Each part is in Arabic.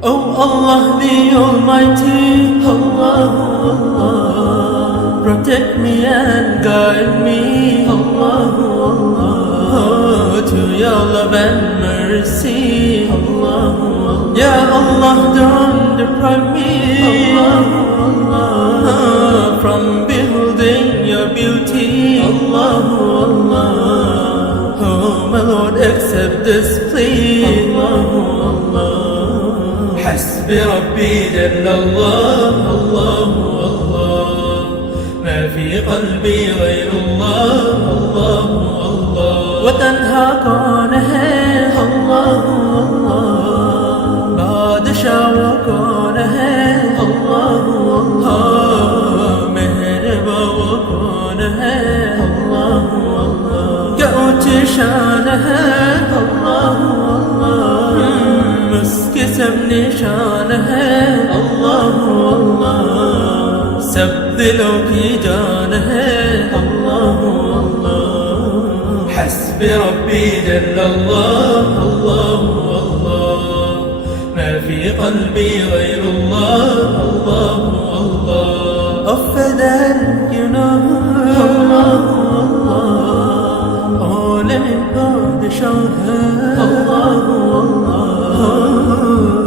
Oh Allah the Almighty, Allah, Allah, protect me and guide me, Allah, Allah, to your love and mercy, Allah, Ya Allah, don't deprive me, Allah, Allah, from beholding your beauty, Allah, Allah. Oh my Lord, accept this plea, Allah, Allah. حسبي ربي جل الله، الله الله، ما في قلبي غير الله، الله الله. وتنهى कौन है Allah, Allah, बादशाह वो कौन है Allah, Allah, मेहरबा वो कौन है Allah, Allah, क्या ऊंची शान है Allah, Allah, उसके सब निशान है Allah, Allah, सब दिलों की जान है Allah, Allah. حسبي ربي جل الله، الله الله، ما في قلبي غير الله، الله الله. Offer that you know Allah, Allah, all in padişah Allah, Allah,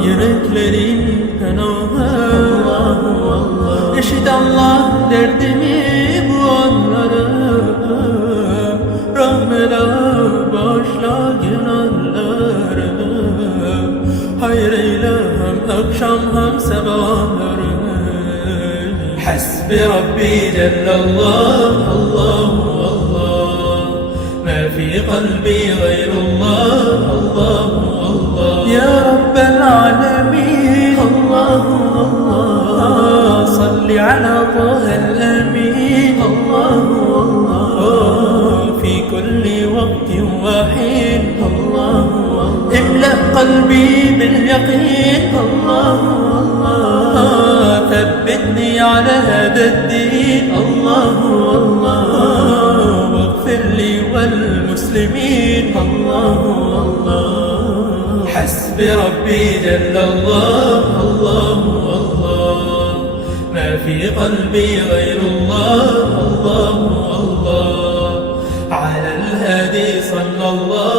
yüreklerin pınarı Allah, Allah. Eşit Allah derdimi bu anları, rahmela bağışla günahlarımı, hayır eyle hem akşam hem sabahları. حسبي ربي جل الله، الله الله، ما في قلبي غير الله، الله الله. يا رب العالمين الله، الله، صل على طه الأمين الله، الله، في كل وقت وحين الله، املأ قلبي باليقين الله، الله، ثبتني على هذا الدين الله، الله، واغفر لي والمسلمين الله، الله. حسبي ربي جل الله، الله الله، ما في قلبي غير الله، الله الله. على الهادي صلى الله